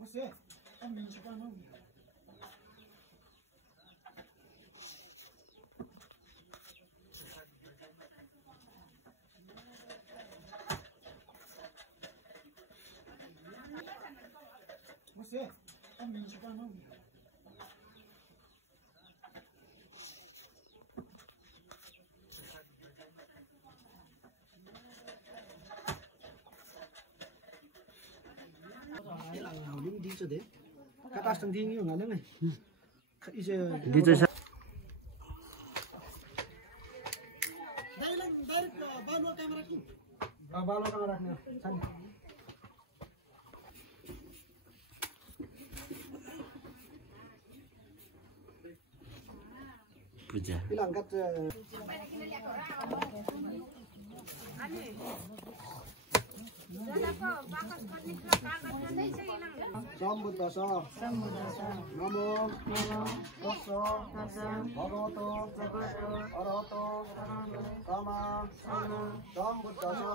Você também chegou não. Você também chegou não. Đi đấy, các ta sang đi nhiều ngắn này, đi chơi sao? Đây là bao lô camera kì, bao lô camera này, sang. Puja. Bilang kat. Sambuddhasa Namo Tassa Bhagavato Arahato Sama Sambuddhasa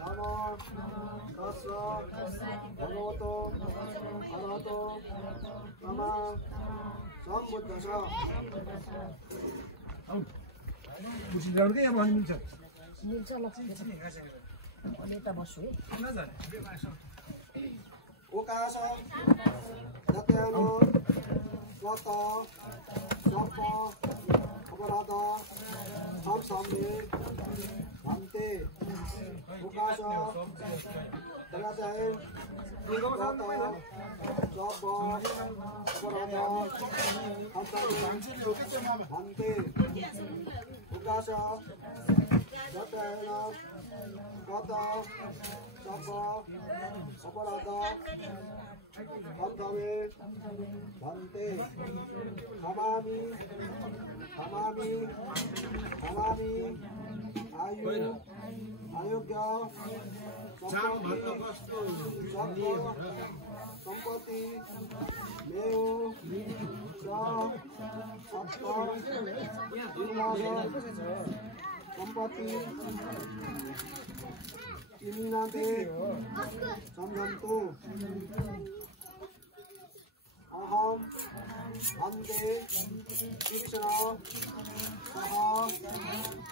Namo Tassa Bhagavato Arahato Sama Sambuddhasa. Musim berarti yang mana muncul? Muncul lah. Kita masuk. Ukasa, Datyano, Wata, Sapa, Aparada, Samsamne, Bante, Ukasa, Dalasai, Wata, Sapa, Aparada, Samsamne, Bante, Ukasa, Datyano, Wata, Sapa, Aparada, Samsamne, Bante, Hamami, Ayu, Ayogya, Sampati, Leo, Sa, Sapta, Ilasa, Sampati, Iminate, Samyantu, Aham, Ande, Krishna, Saha,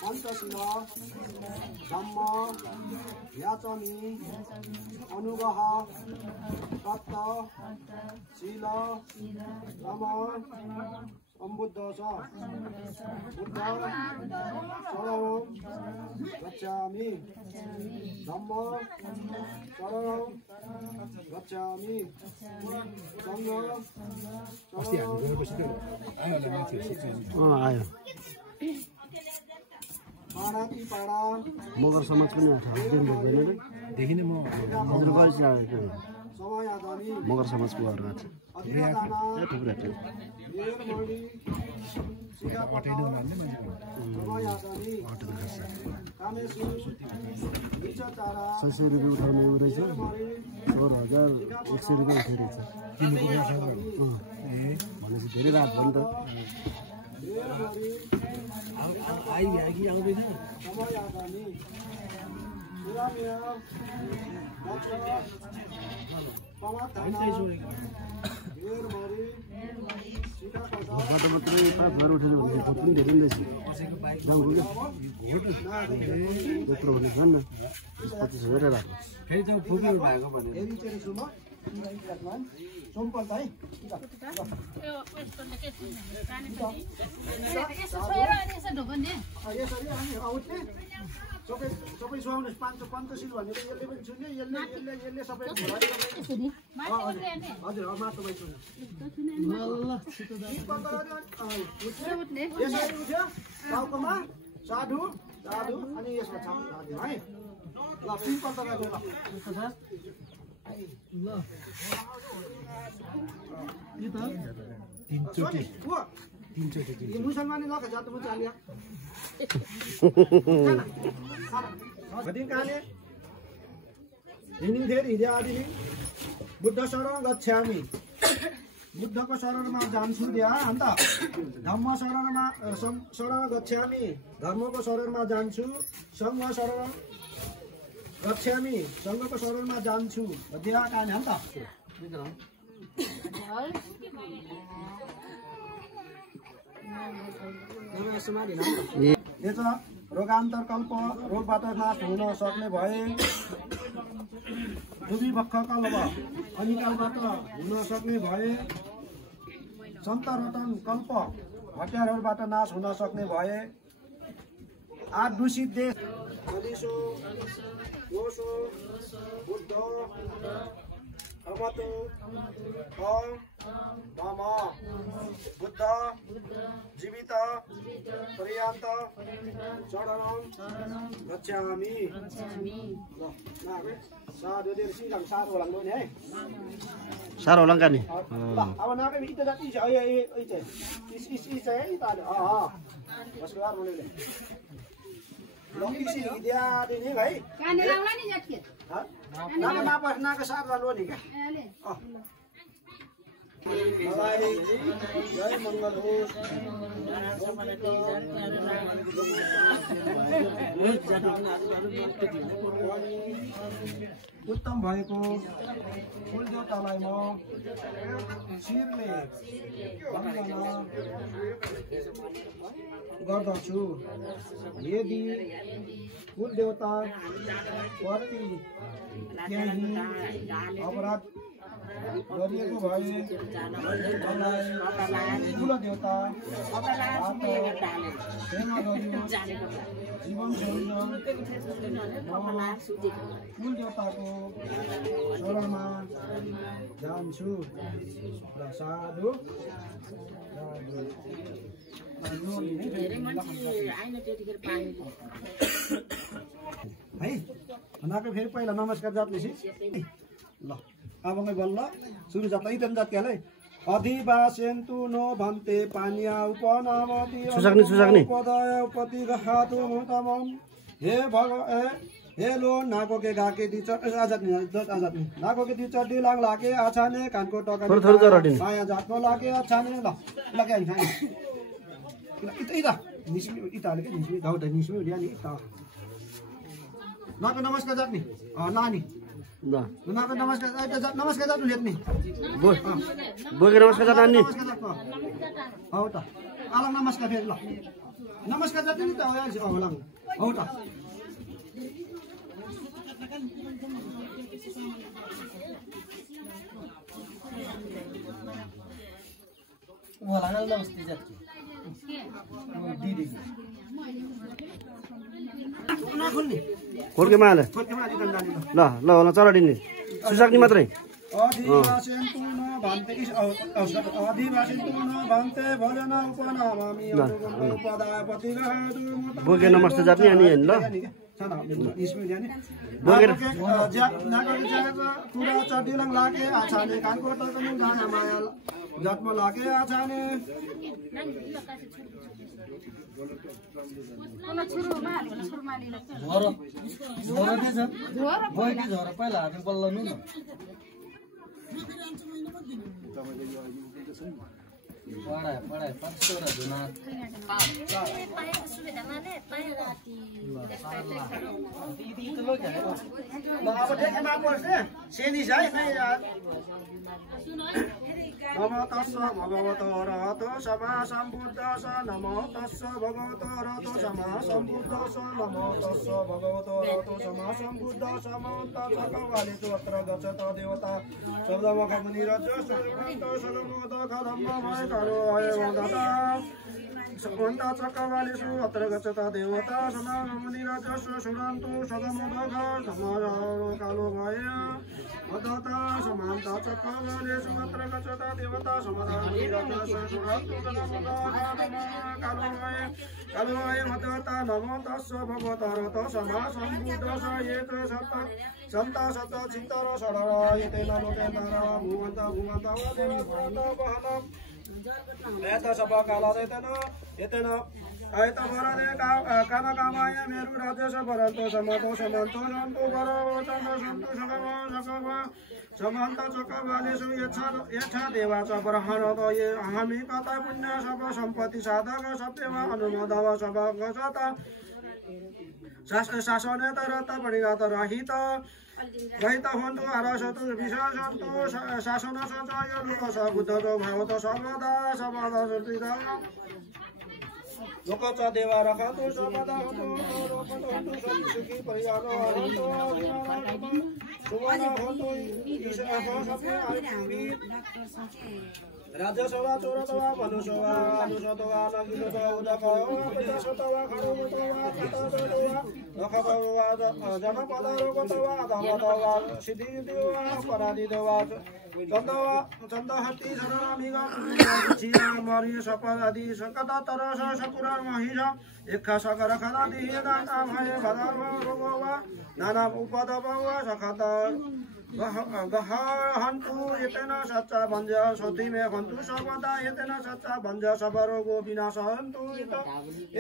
Panchasila, Dhamma, Yachami, Anugaha, Katta, Sila, Rama, Sambuddhasa, Buddha, Saranam, Gacchami, Dhamma, Saranam, Gacchami, Sangha, Saranam, Magar समाज पनि 18 दिन देख्दैन रे देखिने म हजुरबाल चाहिँ आएको मगर समाजको घर छ ए थुप्रै छ अटाइदो भन्ने मान्छे अटो खर्च 600 रुपैयाँ उठाउने हो रहेछ 4100 रुपैयाँ उठाइ रहेछ भनेपछि धेरै रात भयो नि त आइहाल्यो आउँदैन बाटो मात्रै 5 घर उठेर भने त पनि धेरै रहेछ गाउँको त्यत्रो हुने छैन 25,000 राख्नु फेरि त फुकियो भएको भने Sompal tay. Yo, esto le que es. Eso era ese dogonne. Yes, ani out ne. सबै सुहाउने 500 सिल भनेको यसले पनि छुन्ने यसले सबै यसरी हजुर मात्र भइ छुन्ने ल छिटो उठ्ने यसरी उठ्यो टाउकोमा साधु अनि यसमा छाप हाल्दियो है ल सिम्पल त गर्नु ल यो त तीनचोटी ये मुसलमानी लगा जाते मुझे आलिया कठिन कहानी हिंदी फेरि हिजो आदि बुद्ध शरण गच्छामि बुद्धको शरणमा जान्छु दिया अन्त धम्म शरणमा शरण गच्छामि धर्मको शरणमा जान्छु संघ शरण गच्छामि जङ्गलको सरोवरमा जान्छु देहा काने हो नि त रोगान्तर कल्प रोगबाट नाश हुन सक्ने भए दुविभक्ख कल्प अनिकालबाट हुन सक्ने भए सन्त रतन कल्प हतियारहरूबाट नाश हुन सक्ने भए आठ दूषित देश अदिसो दोषो बुद्ध अमतो मम बुद्ध जीवित पर्यन्त शरणं गच्छामि सारो लङ्का नि अब नाके itu tadi saya itu saya itu ada Mas keluar boleh deh lokasi dia ini भाइ काने लाउला नि जति नाके मापा नाके सार लालो नि का जय मंगल होस् उत्तम भएको कुलदेवतालाई म शिरले वन्दना गर्दछु यदि कुलदेवता प्रति केही अपराध गरिएको भए कुलदेवता जीवन कुलदेवताको शरणमा जान्छु र साधु है नाके फेरि पहिला नमस्कार जात्लेसी ल अब मैं बल्ल सुरु जाता इतन जात्याले अधिवासेन्तु नो भन्ते पानिया उपनामति सुसाक्ने पदय उपति गहातु मुतमम हे भग हे लो नाको के गाके दिच आजाद नि नाको के दिच दिलाङ लाके आछाने कानको टका माया जातको लाके आछाने ल लगे नि खाने इता निस्मी इताले के निस्मी गाउँ निस्मी उड्या नि त नाको नमस्कार जात्ने नानी नाको नमस्कार नमस्कार जात्नु लेख्ने बोके नमस्कार जात नानी हौ त आला नमस्कार फेरि ल नमस्कार जात्नु नि त होला हौ त होला नमस्ते जात्छु दिदी खोर्के माले ल ल ल चराडिने सुसाक्ने मात्रै अधिवासेन्तु न भन्ते भजन उपनामामि उपदापति बोके नमस्ते जात्ने अनि हैन ल बोकेर कुरा चटिलङ लागे आछाने कानको टकनु गाया माया जन्म लागे आछाने पहिला हामी बल्लनु न पढाइ पढाइ धुना नमो तस्स भगवतो रहतो समा सम्बुद्धस्स नमो तस्स भगवतो रहतो समा सम्बुद्धस्स नमो तस्स भगवतो रहतो समा सम्बुद्धस्स समन्त चक्रवालेषु अत्र गच्छत देवता शब्दमुख मुनिरज्य सूर्यकान्त सगमोद खदम्ब भयकरो अयवदता समन्त चक्रवालेषु अत्र गच्छत देवता समा मुनिरज्य शृणन्तु सगमोद समारो कालो भय वदता समान्त चक्रवालेषु अत्र गच्छत देवता समाधानिरज्य शृणन्तु सगमोद कालो भय वदता नमो तस्स भगवतो रहतो समा सम्बुद्धस्स एक सन्त सत चित्तर सरल एतेन लोकेन भुवन्त वदेन बहन एत सब काल एतेन ऐत वरदे काम कामाय मेरु राजेश वरन्तो समतो समन्तो सन्तु वरो चन्द्र सन्तु सकव समन्त चक्रवालेषु यथा देवा च ब्रह्मणत ये हामी कथा पुण्य सब सम्पत्ति साधक सत्यव अनुमोदव सब गजत शासनेतर परिणत रहित हुन्तु हरसतु विशेषन्तु शासन सचाय लोक सबुद्धो भवत सर्वदा लोक च देवा रखतु सर्वदा हुन्तु सुखी परिवार हन्तु सुवर्ण हुन्तु राज्यसभा चौरतवा मनुसभा अनुसतवा नगिलतवा उदकवा पैतासतवा खडुमतवा खततवा नखतवा जनपदरोगतवा धमतवा सिद्धिदेवा परादिदेवा चन्दहत्ती शरणामिगा चिया मरि सपद आदि संकट तरस सपुरा महिष एका सकर खना दिए दाता भय भदर्भ रोगवा नाना उपदवा सखत गहन्तु एतेन सच्चा भञ्ज सती मे हन्तु सर्वदा एतेन सच्चा भञ्ज सब रोगो विनाश हन्तु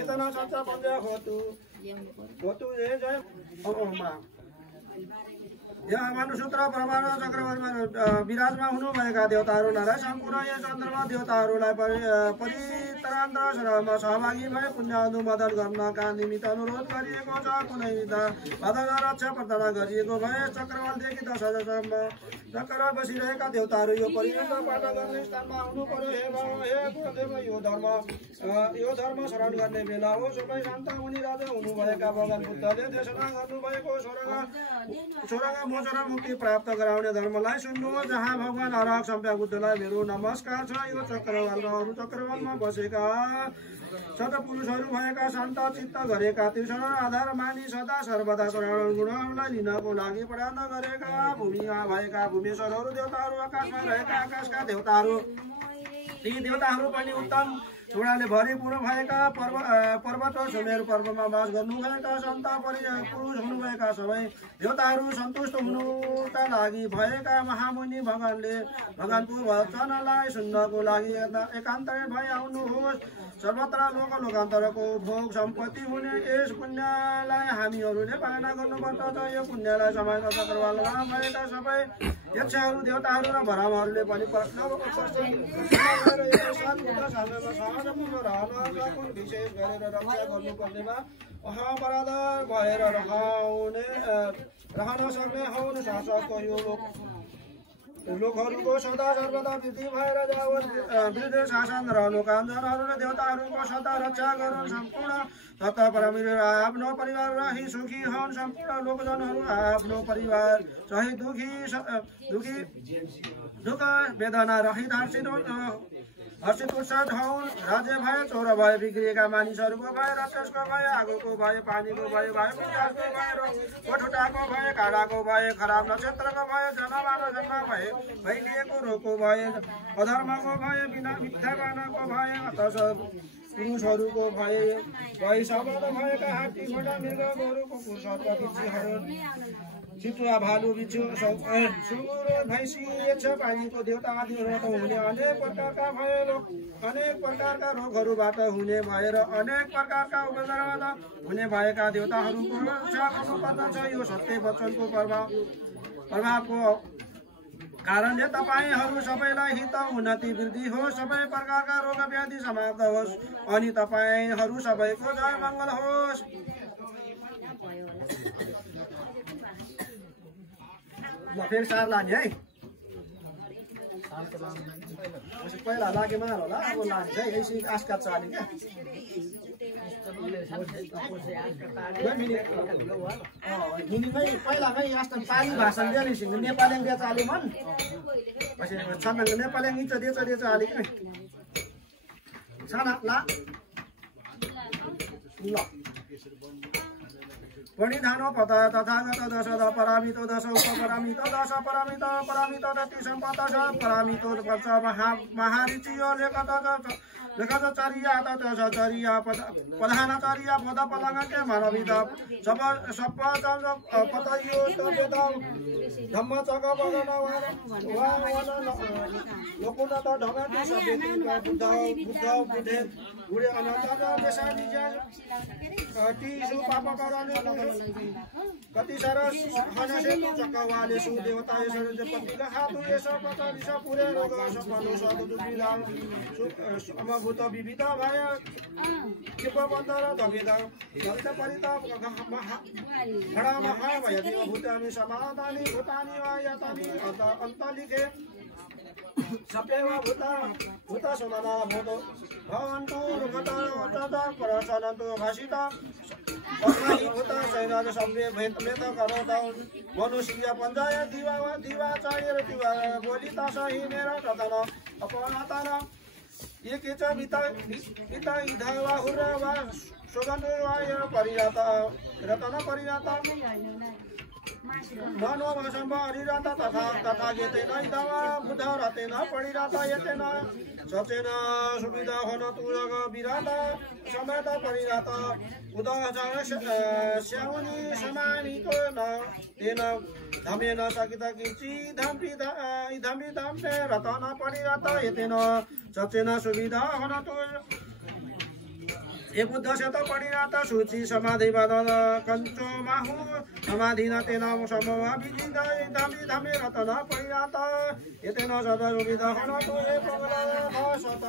एतेन सच्चा भञ्ज होतु जय यहाँ मनुसूत्र ब्रह्माण्ड चक्रवर्तीमा विराजमा हुनुभएका देवताहरू नरय सम्पूर्ण यस चन्द्रमा देवताहरूलाई परितरान्तरमा सहभागी भए पुण्य अनुमोदन गर्नका निमित्त अनुरोध गरिएको छ। कुनै बाधा रक्षा प्रार्थना गरिएको भए चक्रवालदेखि 10,000सम्म चक्रमा बसिरहेका देवताहरू यो परियन्त्र पाठ गर्ने स्थानमा आउनु पर्यो। हे गुरुदेव, यो धर्म शरण गर्ने बेला हो। सबै शान्त मुनि राजा हुनुभएका भगवान बुद्धले देशना गर्नुभएको स्वर्ग मोचन मुक्ति प्राप्त गराउने धर्मलाई सुन्नुहोस्। जहाँ भगवान हरक सम्प्या बुद्धलाई मेरो नमस्कार छ। यो चक्रवाल र अरू चक्रवालमा बसेका सतपुरुषहरू भएका शान्त चित्त गरेका तीर्षण आधार मानि सदा सर्वदा शरण गुणहरूलाई लिनको लागि प्रार्थना गरेका भूमिमा भएका भूमेश्वरहरू देवताहरू आकाशमा रहेका आकाशका देवताहरू ती देवताहरू पनि उत्तम चूडाले भरिपूर्ण भएका पर्वत र सुमेरु पर्वमा वास गर्नुभएका सन्त पुरुष हुनुभएका सबै देवताहरू सन्तुष्ट हुनुका लागि भएका महामुनि भगवानको वचनलाई सुन्नको लागि एकान्तै भई आउनुहोस्। सर्वत्र लोकान्तरको भोग सम्पत्ति हुने यस पुण्यलाई हामीहरूले पालना गर्नुपर्दछ। यो पुण्यलाई समाजमा चक्रवालमा भएका सबै यक्षहरू देवताहरू र भरमहरूले पनि विशेष गरेर रक्षा गर्नुपर्नेमा अपराधर भएर रहन सक्ने हौन शासकको यो लोकहरूको सदा सर्वदा वृद्धि भएर जाओस्। वृद्ध शासन र लोकाञ्जनहरू र देवताहरूको सदा रक्षा गरून्। सम्पूर्ण तथा परमेश्वर आफ्नो परिवार रही सुखी हन्। सम्पूर्ण लोकजनहरू आफ्नो परिवार सहित दुःख वेदना रहित हर्षित उत्साह हौन्। राज्य भए चोर भए बिग्रिएका मानिसहरूको भए राक्षसको भए आगोको भए पानीको भए वायुप्रकाशको भए कोठुटाको भए काँडाको भए खराब नक्षत्रको भए जनमानसमा भए फैलिएको रोगको भए अधर्मको भए बिना मिथ्याको भए अथवा पुरुषहरूको भए शब्द भएका हात्ती घोडा मृग गोरु कुकुर सर्प बिच्छीहरू चितुवा भालु बिच्छू सुँगुर भैँसी पानीको देवता आदिबाट हुने अनेक प्रकारका रोगहरूबाट हुने भएर अनेक प्रकारका उपद्रवबाट हुने भएका देवताहरूको रक्षा गर्नुपर्दछ। यो सत्य वचनको प्रभावको कारणले तपाईँहरू सबैलाई हित उन्नति वृद्धि होस्। सबै प्रकारका रोग व्याधि समाप्त होस् अनि तपाईँहरू सबैको जय मङ्गल होस्। ल फेरि सार लाने है। पहिला लागेमा होला अब लाने है। यसरी आस्का चाली क्या हिन्दीमै पहिलामै यस्तो पाली भाषा दिएपछि नेपाली दिए चाले मन पछि छन्द नेपाली निच दिएछ चाले क्या छाना ला ल परिधानो पद तथागत दश परामितो दश उपपरामितो दश परामित परामित दति सम्पद परामितो पर्च महारिचियो लेखचर्या तचर्या प्रधानचर्या पद पलङ्के मानवित सब पतयो धम्म चक लोकुन्नत ढङ्गति सबै बुद्ध बुढे अनन्त देशानी टिसु पाप करले कति सारा हनसेतु चक्रवालेषु देवतायेषु रजपतिका हातु येष पतालिष पुरे रोग सपनो सदुद्विधान अमभूत विविध भय कृपबन्धर धवेद दलित परिताप खडा महाभयति भूतानि समादानि भूतानि वायतानि अन्तलिखे सप्येव भूत समादा भूतो भवन्तु रुगता वटदा परसनन्तु भाषिता तस्मै भूत सैराज सभ्य भेतमेत करोता मनुष्य पञ्चाय दिवाचार्य दिवा बोलिता सही मेरा रतन अपनातन एके च विता इधावा हुरवा सुगन्धवाय परिजाता रतन परिजाता मानव भाषामा हरिराता तथा गेतेन इदावा बुध रातेन परिराता यतेन सचेन सुविधा होन तुरग विराता समेत परिराता उदाहरण श्यामनि समानितो न तेन धमेन सकिता किंचि धम्पि धम्पे रतन परिराता यतेन सचेन सुविधा होन तुरग एक बुद्धशत परिणाता सूची समाधि बदल कंचो माहु समाधिना तेना समवा विजिता धमी धमे रतन परिणाता एतेन सदा सुविधा हन तो ए पगला सत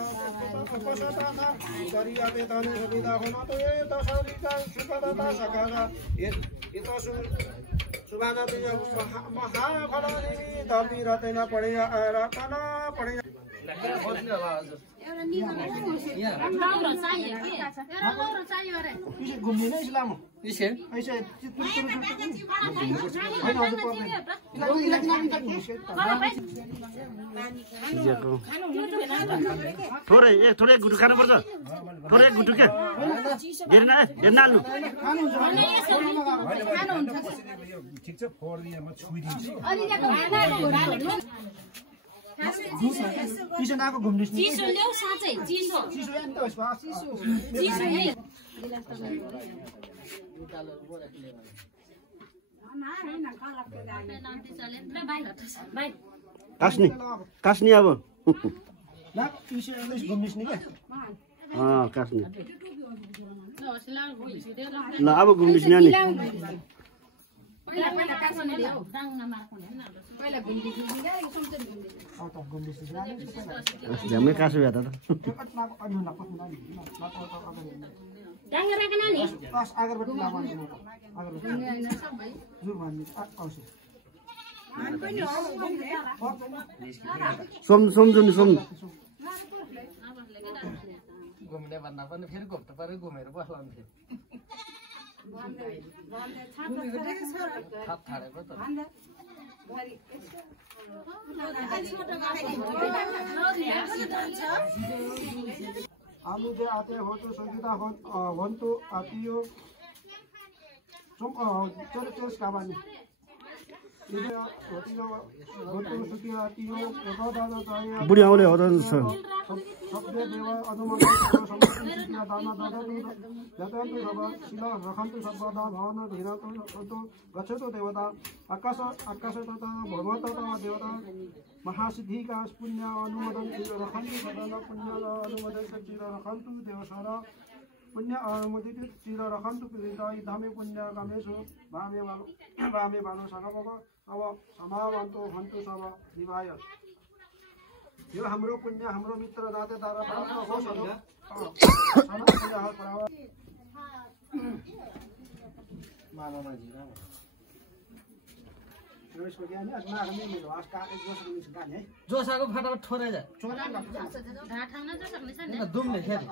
उपसता था करिया तेतन सुविधा हन तो ए दशरिका सुपदता सकारा एतो सुभान तुज महाफलनि धमी रतेन परिया रतन परिया घुम्ने नै लामो थोरै थोरै गुटु खानुपर्छ थोरै गुटु के हेर्न हाल्नु ठिक छ फोर्दिए म छुइदिन्छु चिसो नाको घुम्ने चिसो ल्याउ साँच्चै चिसो चिसो नि त चिसो चिसो है कास्नी अब ना चिसो घुम्ने नि के कास्नी ल अब घुम्ने नानी झ्यामै कासो भ्या त सम्झु नि सम्झु घुम्ने भन्दा पनि फेरि घोप्टो पारेर घुमेर बस्लान्थ्यो थाप छाडेको त आलू जे आते हो तो सुविधा हो तो आतियो तुम चल चल काबानी इधर होती ना हो तो सुविधा आतियो एका दादा चाहिए बुढी आउले हो त सबले देव अनुमति समस्त दाना दादा जतन्तु सब शिला रखन्तु सर्वदा भवन धीरतो गच्छतु देवता आकाश तथा भगवत तथा देवता महासिद्धि का पुण्य अनुमोदन रखन्तु सदा पुण्य अनुमोदन चिर रखन्तु देवसर पुण्य अनुमोदित चिर रखन्तु पीड़िताय धामे पुण्य कामेषु भामे बालो सर्वभव अब समावन्तु हन्तु सब निभाय यो हाम्रो पुण्य हाम्रो मित्र नातेदार प्राप्त होस् जोसाको फटाफट ठोरे जा दुम्ने फेरि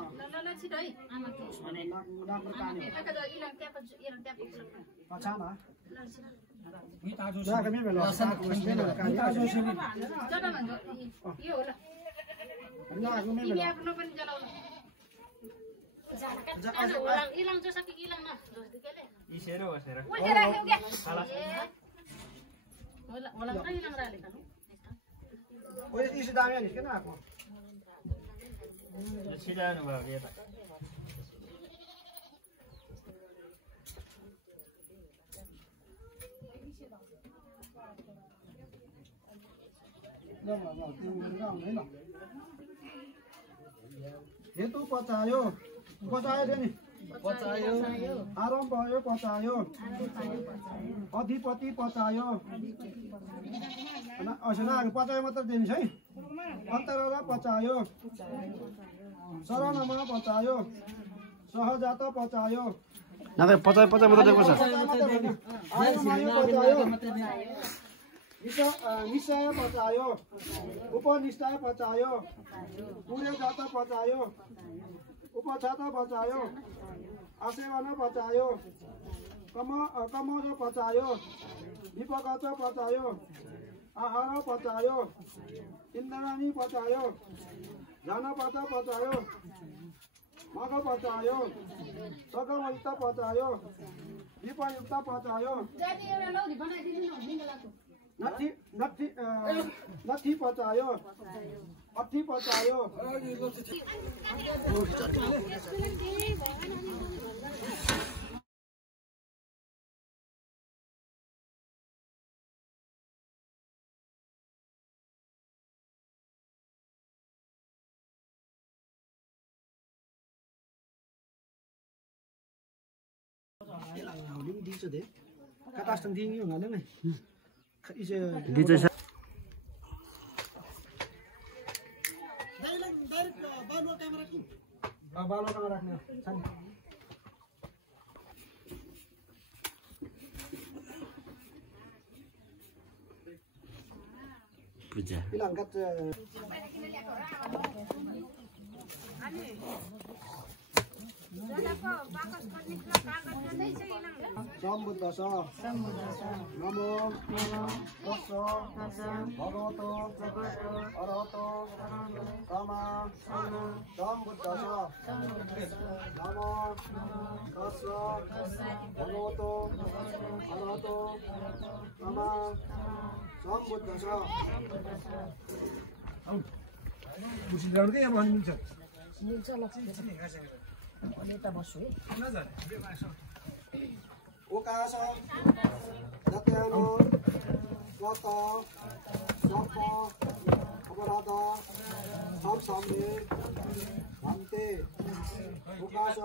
हेतु पचायो पचायो नि पचायो आराम भयो पचायो अधिपति पचायो पचायो मात्र दिन्छ है अन्तरा पचायो शरणमा पचायो सहजात पचायो नभए पचाइ मात्र दिएको छ निश्चय पचायो उपनिष्ठा पचायो पुण्य जात पचायो उपछात पचायो आसेवन पचायो कमोज पचायो विपगत पचायो आहार पचायो इन्द्राणी पचायो जनपद पचायो मग पचायो सगवैत पचायो विपयुक्त पचायो नथी पचायो अथी पचायो दिन्छ दे काटास्टन दिङ यो हाले नै इसे दिन्छ डाइरेक्ट बालो क्यामेरा कि बालो कहाँ राख्ने सानी पूजा इलांगत सम्बुद्ध छ नमो तस्स भगवतो अरहतो सम्मा सम्बुद्ध छ नमो तस्स भगवतो अरहतो सम्मा सम्बुद्ध छ ओकाश दत्यानो स्वत स्वप अपराध सब सामने भन्ते ओकाश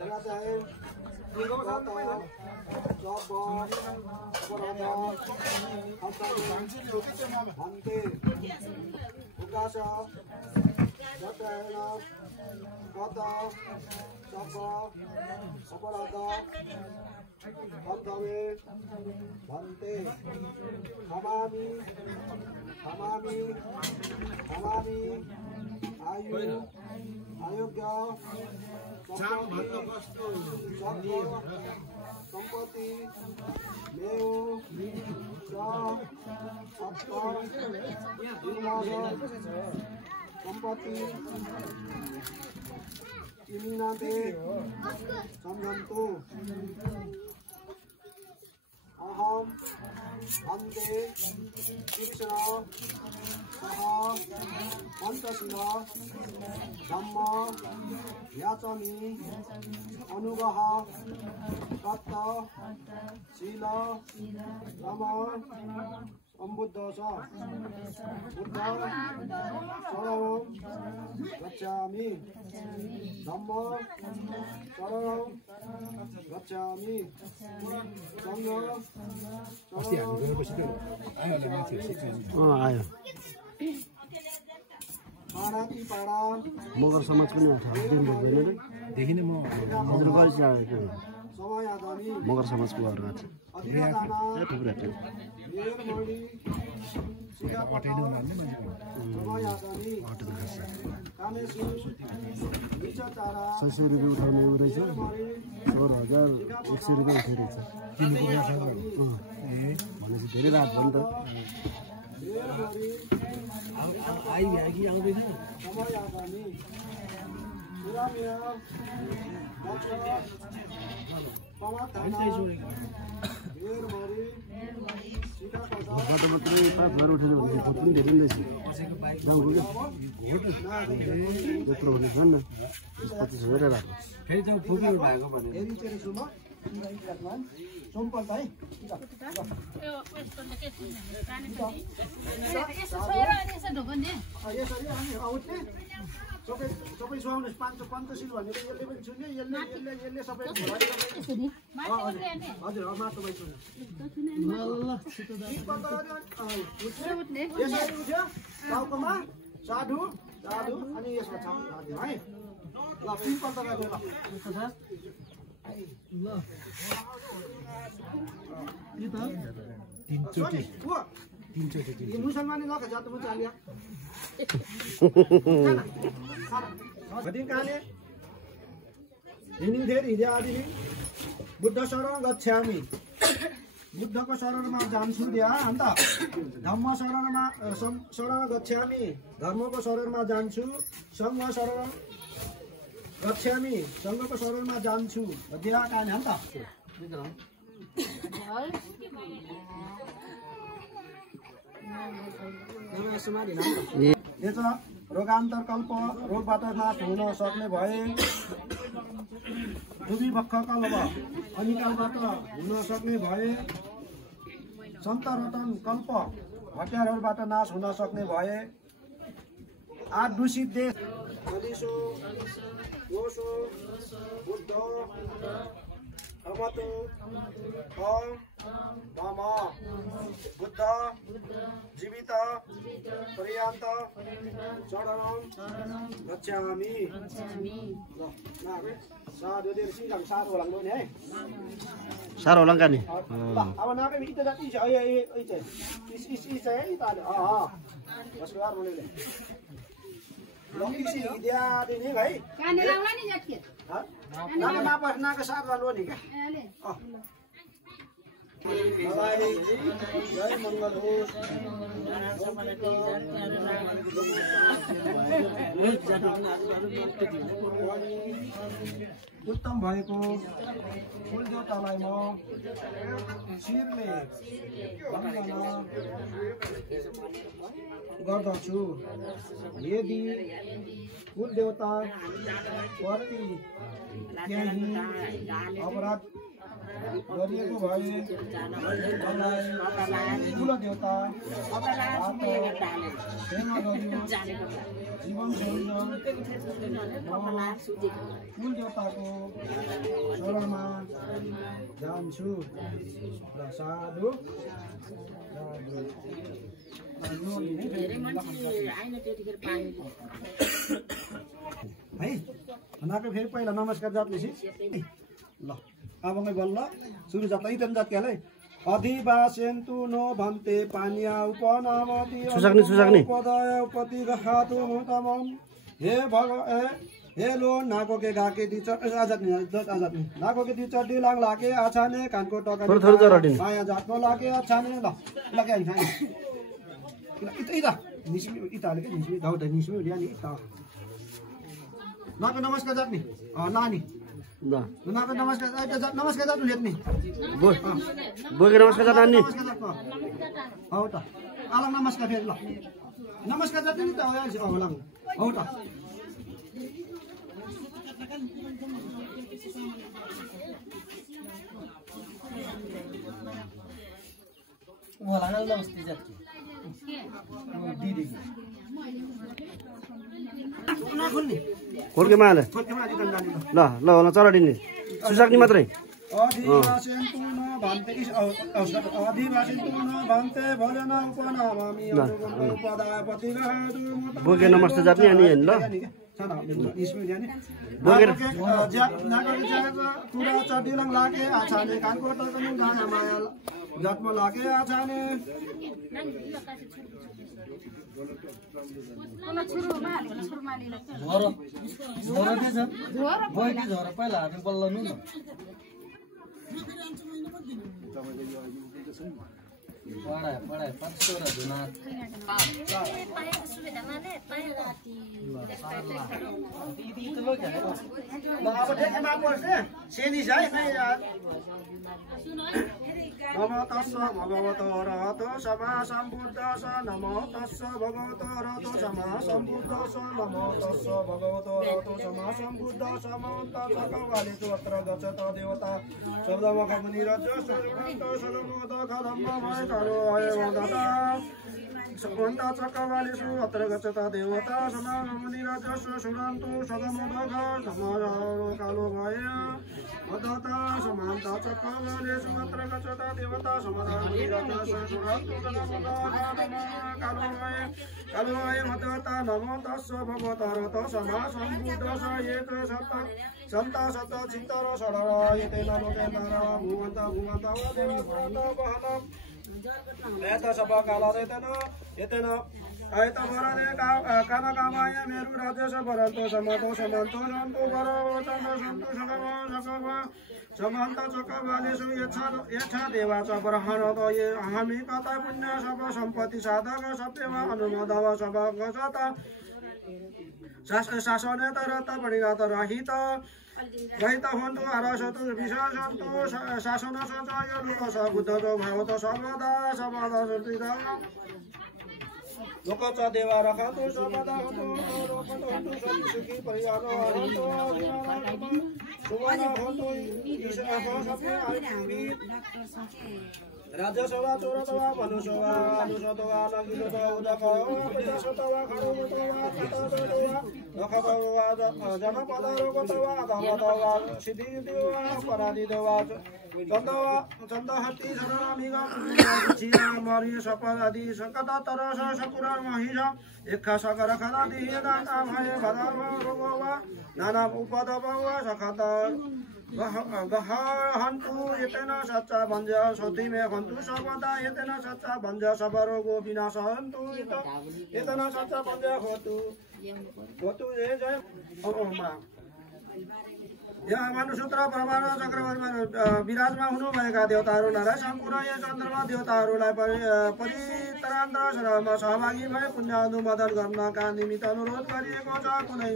दलाचाय स्वत स्वप अपराध भन्ते ओकाश दत्यानो स्वत स्वप अपराध बन्धवे भन्ते खमामि खमामि खमामि आयु अयोग्य सम्पत्ति मेउ सम्पत्ति इमिनाते सम्झन्तु अहम अन्ते कृष्ण सह पञ्चशील धम्म याचमि अनुगह तत्त शील रम सम्बुद्ध छ बुद्ध शरणं गच्छामि धम्म शरणं गच्छामि संघ आयो पाडाकी पाडा मगर समाज पनि देखिन म समय आदमी मगर समाजको घरमा छ अधिराना निर्मणि सिधा पठाइनु समय आदमी कामेसु विचारा 600 रुपैयाँ उठाउने हो रहेछ 4,100 रुपैयाँ उठिरहेछ भनेपछि धेरै रात भयो नि त आइभ्यागी आउँदैन समय आदमी सुरामिया दक्ष पमाथाना निर्मणि सिधा पठा बाटो मात्रै 5,000 उठेन भने भोट पनि धेरै रहेछ गाउँको क्या त्यत्रो हुने छैन 25,000 राख्नु फेरि त फुकियो भएको भने हेरी तेरो सुमा सोमपल भाइ यसरी हामी आउँथे सबै सुहाउनुहोस् 500 शिल भनेको यसले पनि छुन्ने यसले सबै भुराडी यसरी हजुर माटो बाई छुन्ने यसरी उठ्यो टाउकोमा साधु अनि यसमा छाप हाल्दियो है ल पिम्पल त गयो ल यो त तीनचोटी ये मुसलमान लोग जाते हैं चालिया कठिन कहानी हिँड्नु फेरि हिँडे आदिले बुद्ध शरण गच्छामि बुद्धको शरणमा जान्छु दिया अन्त धम्म शरणमा शरण गच्छामि धर्मको शरणमा जान्छु सङ्घ शरण गच्छामि सङ्घको शरणमा जान्छु दिया कहानी अन्त रोगान्तर कल्प रोगबाट नाश हुन सक्ने भए दुविभक्ख कल्प अनिकालबाट हुन सक्ने भए सन्त रतन कल्प हतियारहरूबाट नाश हुन सक्ने भए आठ दूषित देश अलिसो दोषो बुद्ध अमतो धम बुद्ध जीवित पर्यान्त शरण गच्छामि साह्रो होला नि है साह्रो होला नि अब नापे इते जाति छ इस है ताले बसवार बोलेले लंकी दिया दिने भाइ काने लाउला नि जाके नाके मापस नाके साथ वालो नि का जय मंगल होस् उत्तम भएको फुल देवतालाई म शिरले वन्दना गर्दछु यदि कुल देवता प्रति केही अपराध गरिएको भए कुल देवता जीवन कुल देवताको शरणमा जान्छु र साधु है नाके फेरि पहिला नमस्कार जातलेसी ल अब मैं बल्ल सुरु जाता इतन जातियाले अधिवासेन्तु नो भन्ते पानिया उपनामति सुसाग्ने पदय उपति गहातु मुतमम हे भग हे लो नाको के गाके दिच आजाद नि नाको के दिच दिलाङ लागे आछाने कानको टका माया जातको लागे आछाने ल लगे आइ खाइ इता निस्मि इताले के निस्मि दाउदा निस्मि उडिया नि ता नाको नमस्कार जात नि नानी नाको नमस्कार नमस्कार जात लेख्ने बोके नमस्कार जात नानी हौ त आलाङ नमस्कार फेरि ल नमस्कार जात नि त हो लाङ हौ त मलाई नमस्ते जाति दिदी खोल्के माले ल ल ल चलाडिने सुसाग्ने मात्रै अधिवासेन्तु न भन्ते भजन उपनामामि उपदापति बोके नमस्ते जात्ने अनि हैन ल बोकेर पुरा चडिलङ लागे आछाने कानको टकनु गाना माया जन्म लागे आछाने पहिला हामी बल्लनु न पढाइ 500 र जुना नमो तस्स भगवतो रहतो समा सम्बुद्धस्स नमो तस्स भगवतो रहतो समा सम्बुद्धस्स नमो तस्स भगवतो रहतो समा सम्बुद्धस्स मन्त सकवाले अत्र गच्छत देवता शब्दमखमुनिरज्य सूर्यकान्त सगमोद खदम्ब भयकरो हय वदता सपन्ता चक्रवालेषु अत्र गच्छता देवता समान मुनिराजस्व सुरन्तु सदमोदक कालो भय वदता समान्ता चक्रवालेषु अत्र गच्छता देवता समान मुनिराजस्व सुरन्तु सदमोदक कालो भय वदता नमो तस्स भगवतरत समा सम्बुद्ध स एक सत्त सन्ता सत्त चित्तर सरर यतेन लोकेन भुवन्त वदेव व्रत बहनम् एत सब काल यतेन ऐत वरदे काम कामाय मेरु राजेश वरन्तो समतो समन्तो सन्तु वरवचन सन्तु सकव समन्त चक्रवालेषु यच्छा देवा च ब्रह्मणो ये हामी कथा पुण्य सब सम्पत्ति साधक सत्यव अनुमोदव सब गजत शासनेत रत परिणत रहित हुन्तु आरसतु विशेषन्तु शासन सचय लोक स बुद्धो भवतो सर्वदा लोक च देवा रखन्तु सर्वदा हुन्तु सुखी परिवार हुन्तु सुवर्ण हुन्तु राज्यसभा चोरतवा मनुष्यवा अनुसतवा नगिलतवा उदकवा पैसासतवा खडुतवा नखतवा जनपदरोगतवा धमतवा सिद्धिदेवा परादिदेवा चन्दहत्ति शरणमिगा चिया मरि सपद आदि सकत तरस सकुरा महिष एका सकर खना दिहे दाता भय भदर रोगवा नाना उपदवा सखत हन्तु यतेन सच्चा भञ्ज सतीमे हन्तु सर्वदा यतेन सच्चा भञ्ज सब रोगो विनाश हन्तु यतेन सच्चा भञ्ज होतु जय यहाँ मनुसूत्र प्रमाण चक्रवर्तीमा विराजमान हुनुभएका देवताहरू नराय सम्पूर्ण यहाँ चन्द्रमा देवताहरूलाई परितरान्तरमा सहभागी भए पुण्य अनुमोदन गर्नका निमित्त अनुरोध गरिएको छ। कुनै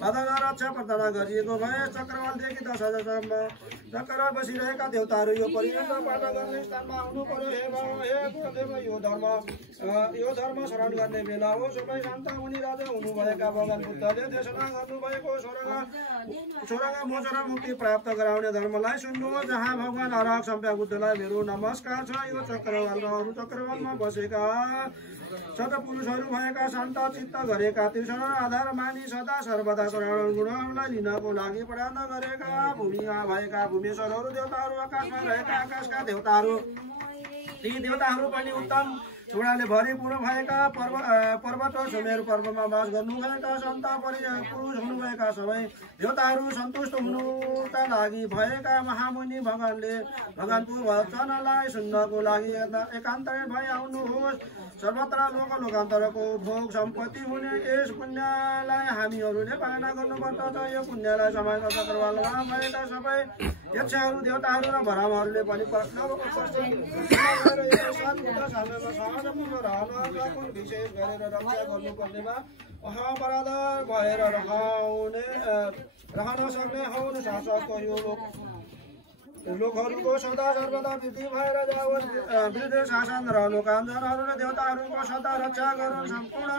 बाधा रक्षा प्रार्थना गरिएको भए चक्रवालदेखि 10,000 सम्म चक्र बसिरहेका देवताहरू यो पर्यन्त पाठ गर्ने स्थानमा आउनु पर्यो। हे गुरुदेव यो धर्म शरण गर्ने बेला हो। सबै शान्त मुनि राजा हुनुभएका भगवान बुद्धले देशना गर्नुभएको छोराका मोचन मुक्ति प्राप्त गराउने धर्मलाई सुन्नुहोस्। जहाँ भगवान हरक सम्प्या बुद्धलाई मेरो नमस्कार छ। यो चक्रवाल र अरू चक्रवालमा बसेका सतपुरुषहरू भएका शान्त चित्त गरेका तीर्षण आधार मानि सदा सर्वदा शरण गुणहरूलाई लिनको लागि प्रार्थना गरेका भूमिमा भएका भूमेश्वरहरू देवताहरू आकाशमा रहेका आकाशका देवताहरू ती देवताहरू पनि उत्तम चूडाले भरिपूर्ण भएका पर्वत सुमेरु पर्वमा वास गर्नुभएका सन्त पुरुष हुनुभएका सबै देवताहरू सन्तुष्ट हुनुका लागि भएका महामुनि भगवानको वचनलाई सुन्नको लागि एकान्तै भई आउनुहोस्। सर्वत्र लोकान्तरको भोग सम्पत्ति हुने यस पुण्यलाई हामीहरूले पालना गर्नुपर्दछ। यो पुण्यलाई समाजमा चक्रवालमा भएका सबै यक्षहरू देवताहरू र भरमहरूले पनि विशेष गरेर रक्षा गर्नुपर्नेमा अपराधर भएर रहन सक्ने हौन शासकको यो लोकहरूको सदा सर्वदा वृद्धि भएर जाओस्। वृद्ध शासन र लोकाञ्जनहरू र देवताहरूको सदा रक्षा गरून्। सम्पूर्ण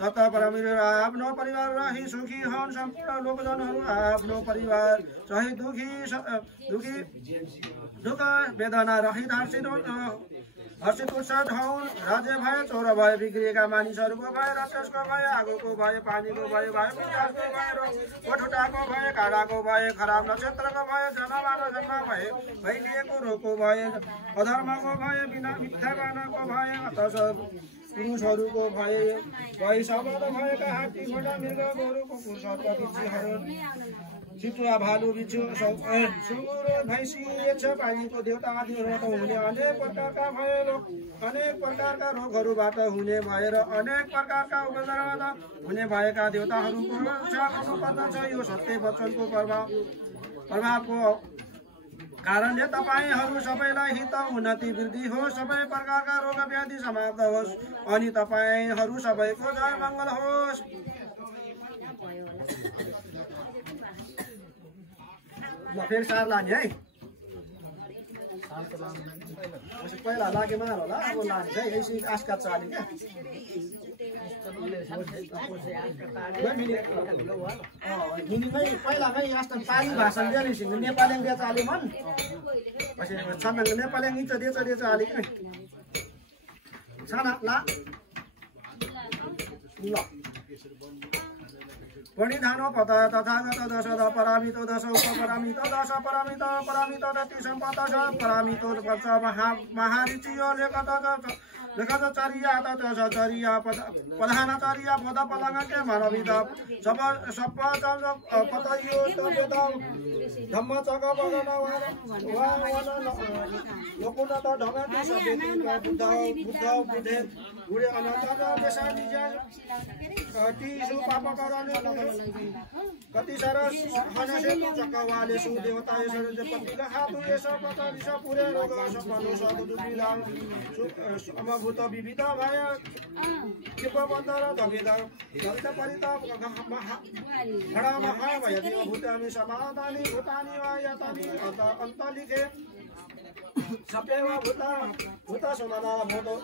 तथा परमेश्वर आफ्नो परिवार रही सुखी हुन्। सम्पूर्ण लोकजनहरू आफ्नो परिवार सहित दुःख वेदना रहित हर्षित उत्साह हुन्। राज्य भए चोर भए बिग्रिएका मानिसहरूको भए राक्षसको भए आगोको भए पानीको भए वायुको भए कोठुटाको भए काँडाको भए खराब नक्षत्रको भए जन्मबाट जन्म भए फैलिएको रोगको भए अधर्मको भए बिना मिथ्या बानाको भए पुरुषहरूको भए शब्द भएका हात्ती घोडा मृग गोरु कुकुर सर्प बिच्छीहरू चितुवा भालु बिच्छू सुँगुर भैँसी पानीको देवता आदिबाट हुने अनेक प्रकारका रोगहरूबाट हुने भएर अनेक प्रकारका उपद्रवबाट हुने भएका देवताहरूको रक्षा गर्नुपर्दछ। यो सत्य वचनको प्रभावको कारणले तपाईँहरू सबैलाई हित उन्नति वृद्धि होस्। सबै प्रकारका रोग व्याधि समाप्त होस् अनि तपाईँहरू सबैको जय मङ्गल होस्। फेरि सार लाने है पहिला लागे मार होला अब लाने है यसरी आस्का चाली क्या हिन्दीमै पहिलामै यस्तो पाली भाषा दिएपछि नेपाली दिए चाले मन नेपाली इच दिएछ दिएछ अलिक साना ला ल परिधानो पद तथागत दश परामितो दश उपपरामितो दश परामितो परामितो दति सम्पदश परामितो पञ्च महारिचियो लेखतचर्या तचर्या प्रधानचर्या पद पलङ्के मानविद सप पतयो तवेद धम्म चक वदन लोकुनत ढङ्गति सपेति बुद्ध बुद्धे गुडे अनन्त देशानि टीसु पाप करने कति सारा हनसे तो चकवालेसु देवताएसु जपतिला हातु येसा पतरिसा पुरे रोग सपनो सदु बिलाम अमभूत विविध भय कृपबन्धर दवेदा दलित परिता खडा महा भयति भूतानि समादानि भूतानि वायतानि अन्त लिखे सपेवा भूत समाना भूतो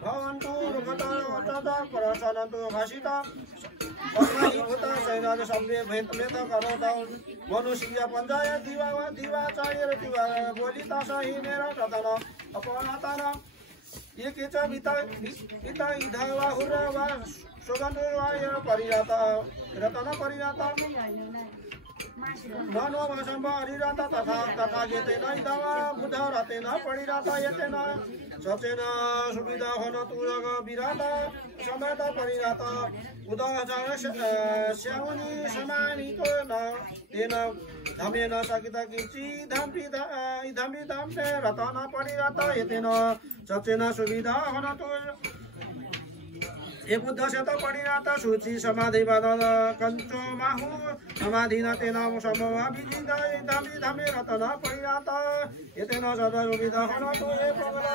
भवन्तु रुखता वटता परसनन्तु भाषिता भूत सैनाद सभ्य भेद करोता मनुष्य पञ्चायत दिवा चायर दिवा बोलिता सही मेरा रतन अपनातन एके च पिता इधावा हुरवा सुगन्धवाय परिराता रतन परिराता मानो भाषम हरिराता तथा गेतेन इधावा बुद्ध रतेन परिराता यतेन सचेन सुविधा होन तुरग विराता समेत परिराता उदाचार श्यामनि समानितो न तेन धमेन सकित किञ्चि इदं रतन परिराता यतेन सचेन सुविधा होन तुरग ए बुद्ध शत परिणात सूची समाधि बदन कंचो माहु समाधिन तेन समवा विजित धमी धमे रतन परिणात एतेन सदा सुविधा होन तो ए प्रबल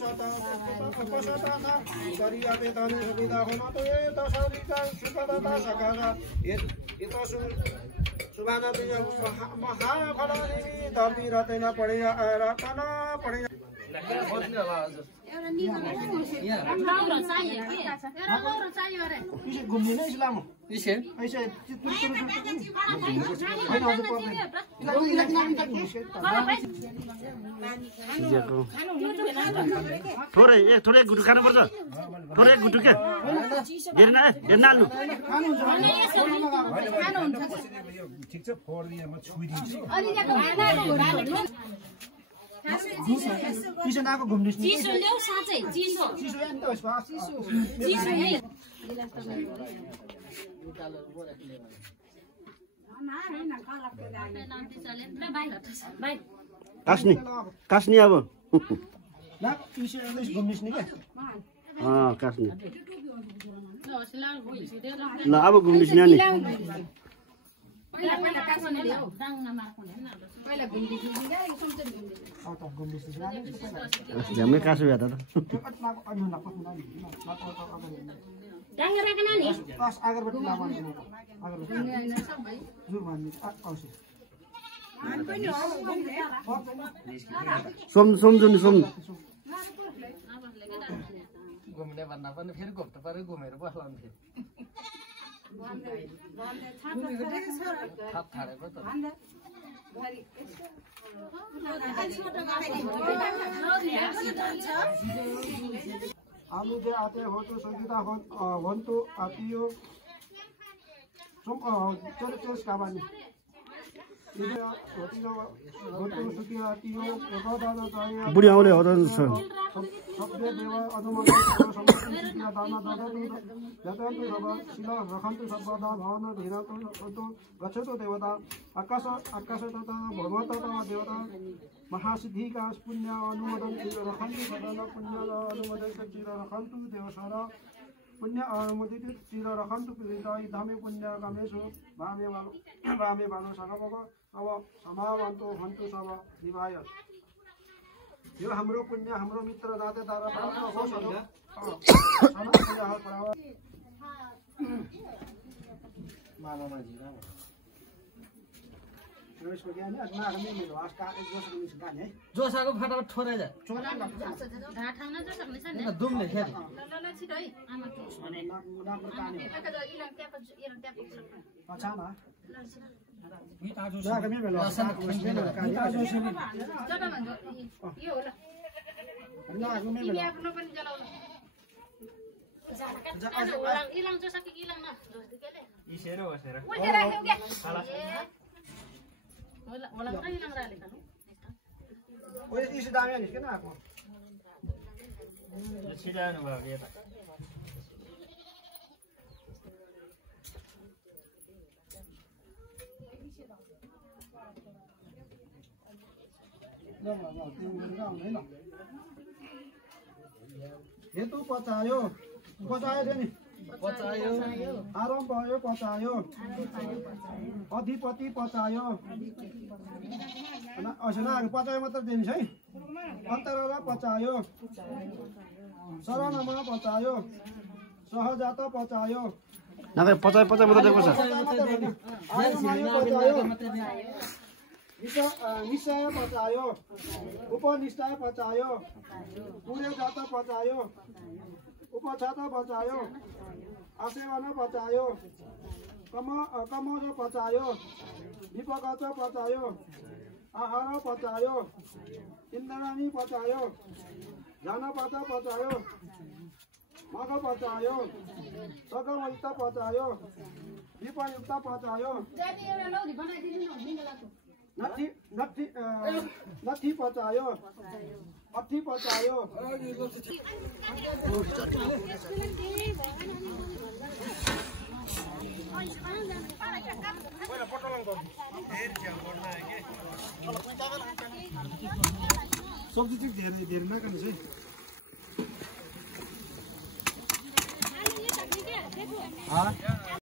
शत उपशतना करियाते तनु सुविधा होन तो ए दशरिका सुपदता सकाश एत सुभान महाफलनि धमी रतेन परिया रतन परिया घुम्ने इस्लाम थोरै गुटु खानुपर्छ थोरै गुटु के हेर्नाल्नु ठिक छ फोर्दिए म छुइदिन्छु चिसो नाको घुम्ने चिसो ल्याउ साँच्चै चिसो चिसो यान त चिसो चिसो है कास्नी अब ना चिसो घुम्ने नि के कास्नी ल अब घुम्ने नि झ्यामै कासो भ्या त सम्झु नि सम्झु घुम्ने भन्दा पनि फेरि घुम्नु पऱ्यो घुमेर बस्ला फेरि थाप थालेको त आलू जे आते हो तो सुविधा हो तो आतियो तुम चल चल काबानी इधर होती ना हो तो सुविधा आतियो दाना चाहिए बुढी आउले हो त सबले देव अनुमोदन समस्त दाना दादा जतन्तु सब शिला रखन्तु सर्वदा भवन धीरन्तु गच्छतु देवता आकाश तथा भगवत देवता महासिद्धिका पुण्य अनुमोदन रखन्तु सदन पुण्य अनुमोदन चिर रखन्तु देवसर पुण्य अनुमोदित चिर रखन्तु पीडिताय धामे पुण्य कामेषु भामे बालो सगमग अब समावन्तु हन्तु सब दिवाय यो हाम्रो पुण्य हाम्रो मित्र दातेदार प्राप्त होस् जोसाको फटाफट ठोरे जा दुम्ने फेरि इलाङ जो सके इलाङ न जोस्दिकेले इसेर बसेर उल्टे राख्यो के होला कहाँ इलाङ राले त ओए इसे दामी निस्किन आको यो छिराउनु भयो यता हेतु पचायो नि पचायो आराम भयो पचायो अधिपति पचायो पचायो मात्र दिन्छ है अन्तरा पचायो शरणमा पचायो सहजात पचायो पचायो मात्र दिएको छ निश्चय पचायो उपनिश्चय पचायो पुरे जात पचायो उपछात पचायो आसेवन पचायो कमोज पचायो विपगत पचायो आहार पचायो इन्द्राणी पचायो जनपद पचायो मग पचायो सगवैत पचायो विपयुक्त पचायो नथी पचायो अठी पचायो सब्जी चाहिँ धेरै नखानुहोस् है